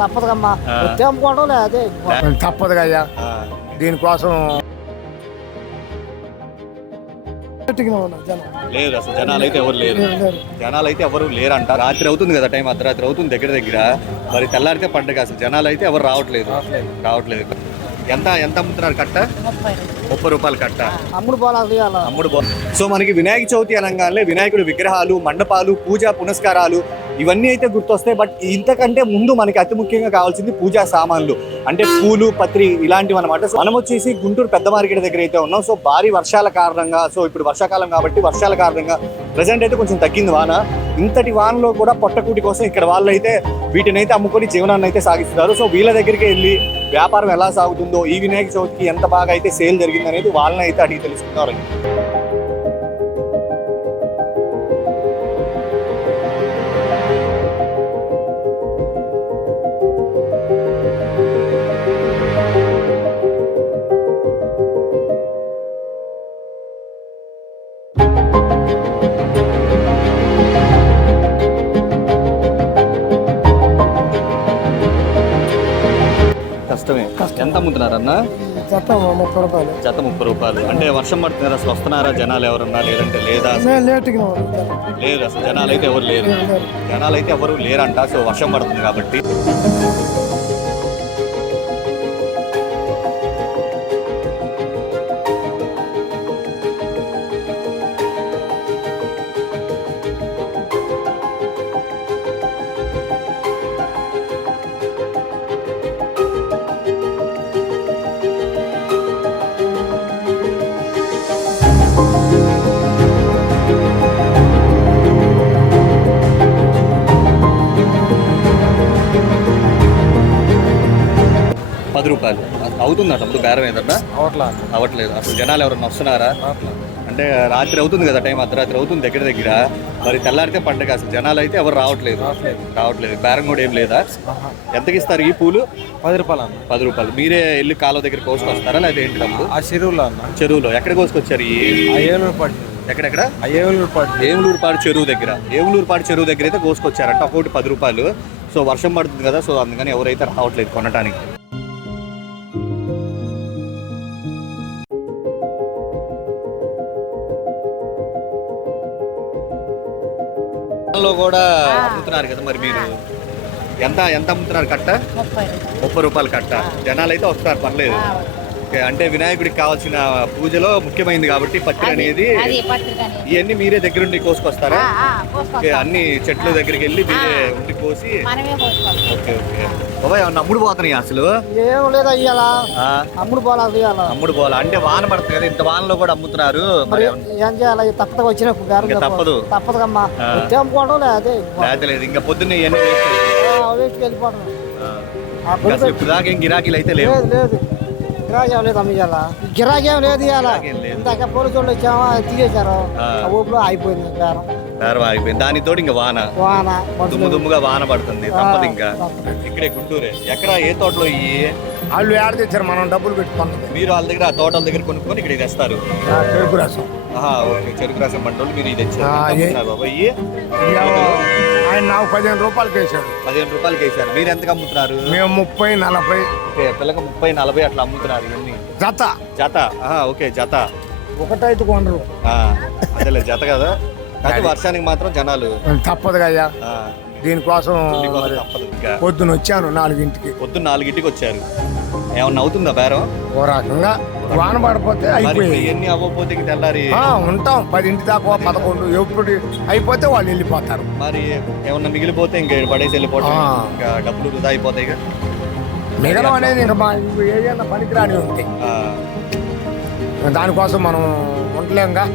తప్పదుగమ్మా వచ్చి అమ్ముకోవడం లేదే తప్పదుగా అయ్యా దీనికోసం లేదు అసలు జనాలు అయితే ఎవరు లేరు. జనాలు అయితే ఎవరు లేరంట. రాత్రి అవుతుంది కదా, టైం అర్ధరాత్రి అవుతుంది దగ్గర దగ్గర. మరి తెల్లారితే పండుగ. అసలు జనాలు అయితే ఎవరు రావట్లేదు. ఎంత అమ్ముతున్నారు కట్ట? 30 రూపాయలు కట్ట. అమ్ముడు సో మనకి వినాయక చవితి అనగానే వినాయకుడి విగ్రహాలు, మండపాలు, పూజ పునస్కారాలు ఇవన్నీ అయితే గుర్తొస్తాయి. బట్ ఇంతకంటే ముందు మనకి అతి ముఖ్యంగా కావాల్సింది పూజా సామాన్లు, అంటే పూలు, పత్రి ఇలాంటివి అనమాట. మనం వచ్చేసి గుంటూరు పెద్ద మార్కెట్ దగ్గర అయితే ఉన్నాం. సో భారీ వర్షాల కారణంగా, సో ఇప్పుడు వర్షాకాలం కాబట్టి వర్షాల కారణంగా ప్రజెంట్ అయితే కొంచెం తగ్గింది వాన. ఇంతటి వానలో కూడా పొట్టకూటి కోసం ఇక్కడ వాళ్ళు అయితే వీటిని అయితే అమ్ముకొని జీవనాన్ని అయితే సాగిస్తున్నారు. సో వీళ్ళ దగ్గరికి వెళ్ళి వ్యాపారం ఎలా సాగుతుందో, ఈ వినాయక చవితికి ఎంత బాగా అయితే సేల్ జరిగింది అనేది వాళ్ళని అయితే అడిగి తెలుసుకున్నారు. ఎంత అమ్ముతున్నారు అన్న? జత 30 రూపాయలు. జత 30 రూపాయలు. అంటే వర్షం పడుతుంది కదా, అసలు వస్తున్నారా జనాలు ఎవరన్నా? లేదంటే లేదా? లేదు అసలు జనాలు అయితే ఎవరు లేరంట. సో వర్షం పడుతుంది కాబట్టి. రూపాయలు అవుతుందా తమ్ముడు? బేరం ఏదన్నా అవ్వట్లేదు. అసలు జనాలు ఎవరన్నా వస్తున్నారా? అంటే రాత్రి అవుతుంది కదా, టైం అర్ధరాత్రి అవుతుంది దగ్గర దగ్గర. మరి తెల్లారితే పండుగ. అసలు జనాలు అయితే ఎవరు రావట్లేదు. బేరం కూడా ఏం లేదా? ఎంతకి ఇస్తారు ఈ పూలు? 10 రూపాయలు అన్న. 10 రూపాయలు. మీరే వెళ్ళి కాలువ దగ్గర కోసుకొస్తారా లేదా ఏంటి తమ్ముడు? ఆ చెరువులో అన్న. చెరువులో ఎక్కడ కోసుకొచ్చారు? ఎక్కడెక్కడ? ఏములూరుపాడు చెరువు దగ్గర. ఏములూరుపాడు చెరువు దగ్గర అయితే కోసుకొచ్చారంట. ఒకటి 10 రూపాయలు. సో వర్షం పడుతుంది కదా, సో అందుకని ఎవరైతే రావట్లేదు కొనటానికి. లో కూడా అమ్ముతున్నారు కదా, మరి మీరు ఎంత అమ్ముతున్నారు కట్ట? 30 రూపాయలు కట్ట. జనాలు అయితే వస్తారు, పర్లేదు. అంటే వినాయకుడికి కావాల్సిన పూజలో ముఖ్యమైనది కాబట్టి పత్రి అనేది ఇవన్నీ మీరే దగ్గరుండి కోసుకొస్తారా? అన్ని చెట్ల దగ్గరికి వెళ్ళి మీరే ఉండి కోసి. ఓకే బాబాయ్, ఏమన్నా అమ్ముడు పోతున్నాయి అసలు? ఏం లేదా అమ్ముడు పోలా అంటే వాన పడుతుంది కదా, ఇంత వానలో కూడా అమ్ముతున్నారు. మరి ఏం చేయాలి? తప్పదు వచ్చిన తప్పదుగమ్మా వచ్చి అమ్ముకోవడం లేదు. ఇంకా పొద్దున్నే ఇవన్నీ వెళ్ళిపోవడం. ఇప్పుడు దాకా ఏం గిరాకీలు అయితే లేవు. గిరాకీ ఏం లేదు అమ్మ, గిరాకీ ఏం లేదు. ఇందాక పోలీసు వాళ్ళు వచ్చామా, తీసేశారు. ఊపిలో అయిపోయింది బేరం ఆగిపోయింది. దానితో ఇంకా వాన దుమ్ముగా వాన పడుతుంది. తప్పదు ఇంకా. ఇక్కడే గుంటూరే. ఎక్కడ ఏ తోటలో వాళ్ళు ఏడ తెచ్చారు, మనం డబ్బులు పెట్టుకున్నాం. మీరు వాళ్ళ దగ్గర ఆ తోటల దగ్గర కొనుక్కొని ఇక్కడ తెస్తారు. చెరుకు రసం. ఓకే, చెరుకు రసం పంటలు మీరు ఇది తెచ్చారు బాబాయ్. ఆయన నాకు 15 రూపాయలకి వేసాడు. 15 రూపాయలకి వేసారు. మీరు ఎంతకు అమ్ముతున్నారు? మేము 30, 40. పిల్లకి 30, 40 అట్లా అమ్ముతున్నారు. ఇవన్నీ జత. ఓకే, జత. ఒకటైతే కొనరు. అదేలే, జత కదా. కానీ వర్షానికి మాత్రం జనాలు తప్పదుగా అయ్యా దీనికోసం. పొద్దున వచ్చాను 4ంటికి. పొద్దున్న 4ంటికి వచ్చారు. ఏమన్నా అవుతుందా బేరం? ఓ రకంగా వాన పడిపోతే అయిపోయింది. ఎన్ని అవ్వకపోతే తెల్లారి ఉంటాం 10 దాకా 11. ఎప్పుడు అయిపోతే వాళ్ళు వెళ్ళిపోతారు. మరి ఏమన్నా మిగిలిపోతే ఇంకా పడేసి వెళ్ళిపోతాం. ఇంకా డబ్బులు వృధా అయిపోతాయి కదా. మిగలం అనేది ఇంకా ఏదైనా పనికిరాని ఉంటాయి. దానికోసం మనం ఉండలేంగా.